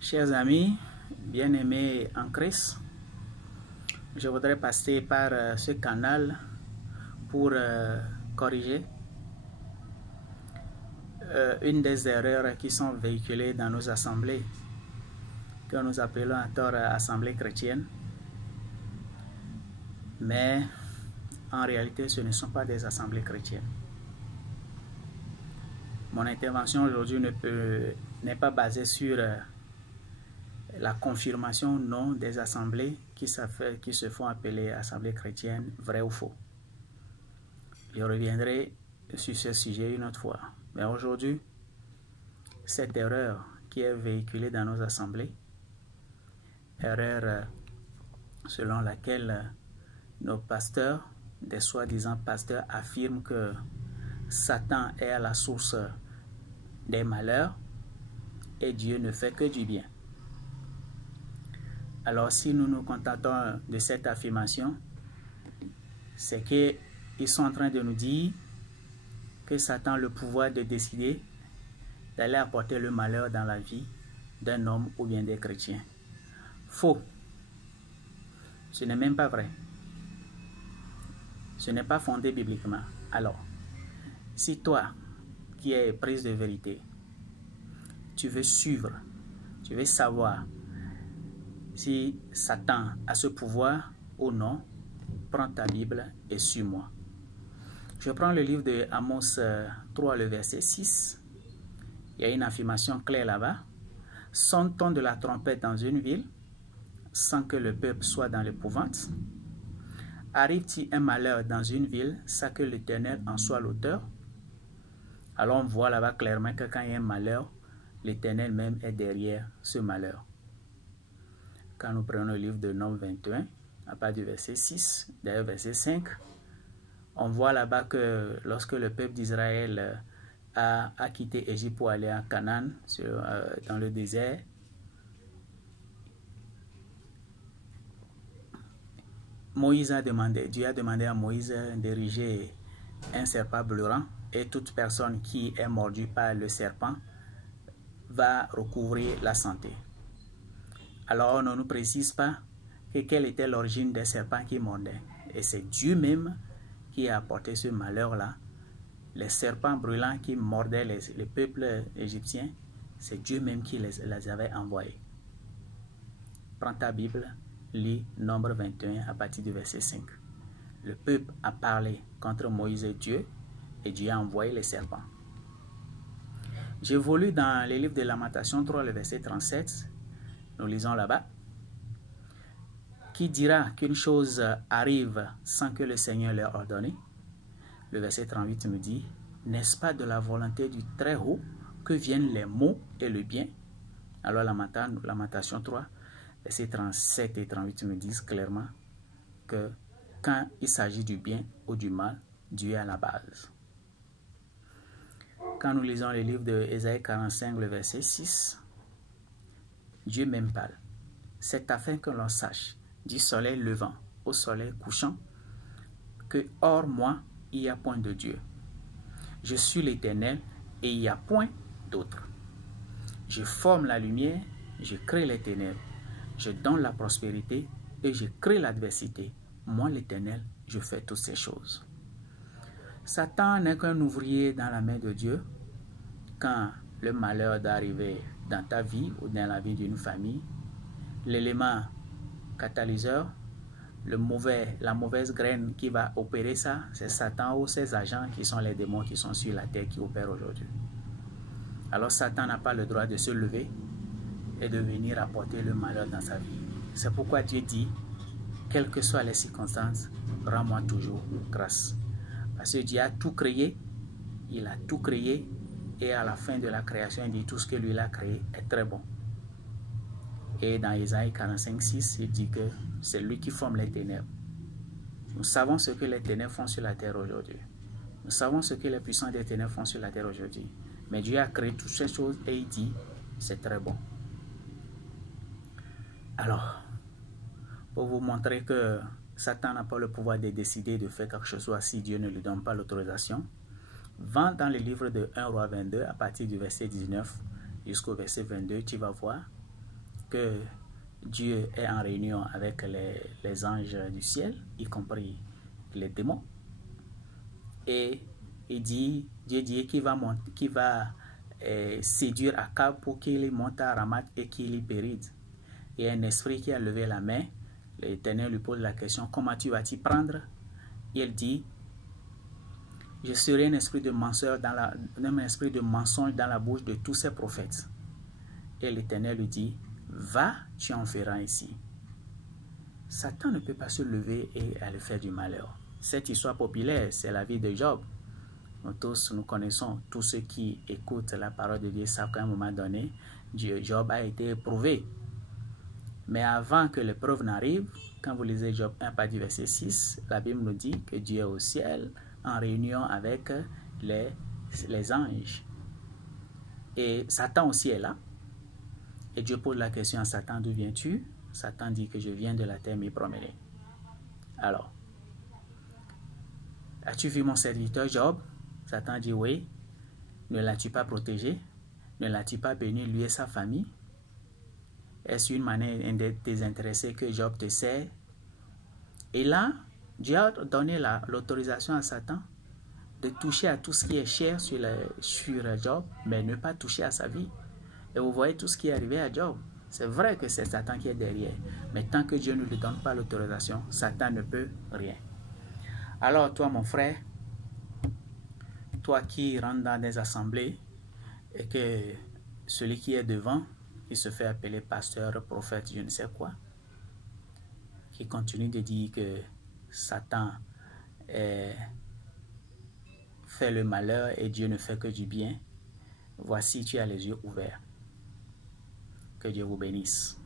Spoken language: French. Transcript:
Chers amis, bien-aimés en Christ, je voudrais passer par ce canal pour corriger une des erreurs qui sont véhiculées dans nos assemblées, que nous appelons à tort assemblées chrétiennes. Mais en réalité, ce ne sont pas des assemblées chrétiennes. Mon intervention aujourd'hui n'est pas basée sur la confirmation non des assemblées qui se font appeler assemblées chrétiennes, vrai ou faux. Je reviendrai sur ce sujet une autre fois. Mais aujourd'hui, cette erreur qui est véhiculée dans nos assemblées, erreur selon laquelle nos pasteurs, des soi-disant pasteurs, affirment que Satan est à la source des malheurs et Dieu ne fait que du bien. Alors si nous nous contentons de cette affirmation, c'est qu'ils sont en train de nous dire que Satan a le pouvoir de décider d'aller apporter le malheur dans la vie d'un homme ou bien des chrétiens. Faux. Ce n'est même pas vrai. Ce n'est pas fondé bibliquement. Alors, si toi, qui es prise de vérité, tu veux suivre, tu veux savoir si Satan a ce pouvoir ou non, prends ta Bible et suis-moi. Je prends le livre de Amos 3, le verset 6. Il y a une affirmation claire là-bas. Sonne-t-on de la trompette dans une ville, sans que le peuple soit dans l'épouvante? Arrive-t-il un malheur dans une ville, sans que l'Éternel en soit l'auteur? Alors on voit là-bas clairement que quand il y a un malheur, l'Éternel même est derrière ce malheur. Quand nous prenons le livre de Nombres 21, à partir du verset 6, d'ailleurs verset 5, on voit là-bas que lorsque le peuple d'Israël a quitté Égypte pour aller à Canaan, dans le désert, Dieu a demandé à Moïse d'ériger un serpent bleurant, et toute personne qui est mordue par le serpent va recouvrir la santé. Alors on ne nous précise pas quelle était l'origine des serpents qui mordaient. Et c'est Dieu même qui a apporté ce malheur-là. Les serpents brûlants qui mordaient les peuples égyptiens, c'est Dieu même qui les avait envoyés. Prends ta Bible, lis Nombre 21 à partir du verset 5. Le peuple a parlé contre Moïse et Dieu a envoyé les serpents. J'évolue dans les livres de Lamentation 3, le verset 37. Nous lisons là-bas. Qui dira qu'une chose arrive sans que le Seigneur l'ait ordonné? Le verset 38 me dit, n'est-ce pas de la volonté du Très-Haut que viennent les maux et le bien? Alors Lamentation 3, verset 37 et 38 me disent clairement que quand il s'agit du bien ou du mal, Dieu est à la base. Quand nous lisons le livre de Ésaïe 45, le verset 6, Dieu même parle. C'est afin que l'on sache, du soleil levant au soleil couchant, que hors moi, il n'y a point de Dieu. Je suis l'Éternel et il n'y a point d'autre. Je forme la lumière, je crée les ténèbres. Je donne la prospérité et je crée l'adversité. Moi, l'Éternel, je fais toutes ces choses. Satan n'est qu'un ouvrier dans la main de Dieu. Quand le malheur d'arriver dans ta vie ou dans la vie d'une famille, l'élément catalyseur, la mauvaise graine qui va opérer ça, c'est Satan ou ses agents qui sont les démons qui sont sur la terre qui opèrent aujourd'hui. Alors Satan n'a pas le droit de se lever et de venir apporter le malheur dans sa vie. C'est pourquoi Dieu dit, quelles que soient les circonstances, rends-moi toujours grâce. Parce que Dieu a tout créé, il a tout créé, et à la fin de la création, il dit tout ce que lui a créé est très bon. Et dans Isaïe 45, 6, il dit que c'est lui qui forme les ténèbres. Nous savons ce que les ténèbres font sur la terre aujourd'hui. Nous savons ce que les puissants des ténèbres font sur la terre aujourd'hui. Mais Dieu a créé toutes ces choses et il dit, c'est très bon. Alors, pour vous montrer que Satan n'a pas le pouvoir de décider de faire quelque chose si Dieu ne lui donne pas l'autorisation, va dans le livre de 1 Roi 22 à partir du verset 19 jusqu'au verset 22, tu vas voir que Dieu est en réunion avec les anges du ciel, y compris les démons. Et Dieu dit qu'il va séduire Akab pour qu'il monte à Ramat et qu'il y péride. Il y a un esprit qui a levé la main. L'Éternel lui pose la question, comment tu vas t'y prendre? Et il dit, je serai un esprit de mensonge dans la bouche de tous ces prophètes. Et l'Éternel lui dit, va, tu en feras ainsi. Satan ne peut pas se lever et aller faire du malheur. Cette histoire populaire, c'est la vie de Job. Nous connaissons, tous ceux qui écoutent la parole de Dieu savent qu'à un moment donné, Job a été éprouvé. Mais avant que l'épreuve n'arrive, quand vous lisez Job 1, verset 6, la Bible nous dit que Dieu est au ciel en réunion avec les anges. Et Satan aussi est là. Et Dieu pose la question à Satan, d'où viens-tu? Satan dit que je viens de la terre m'y promener. Alors, as-tu vu mon serviteur Job? Satan dit oui. Ne l'as-tu pas protégé? Ne l'as-tu pas béni, lui et sa famille? Est-ce une manière désintéressée que Job te sert? Et là, Dieu a donné l'autorisation à Satan de toucher à tout ce qui est cher sur Job, mais ne pas toucher à sa vie. Et vous voyez tout ce qui est arrivé à Job. C'est vrai que c'est Satan qui est derrière, mais tant que Dieu ne lui donne pas l'autorisation, Satan ne peut rien. Alors toi, mon frère, toi qui rentres dans des assemblées et que celui qui est devant, il se fait appeler pasteur, prophète, je ne sais quoi, qui continue de dire que Satan fait le malheur et Dieu ne fait que du bien, voici, tu as les yeux ouverts. Que Dieu vous bénisse.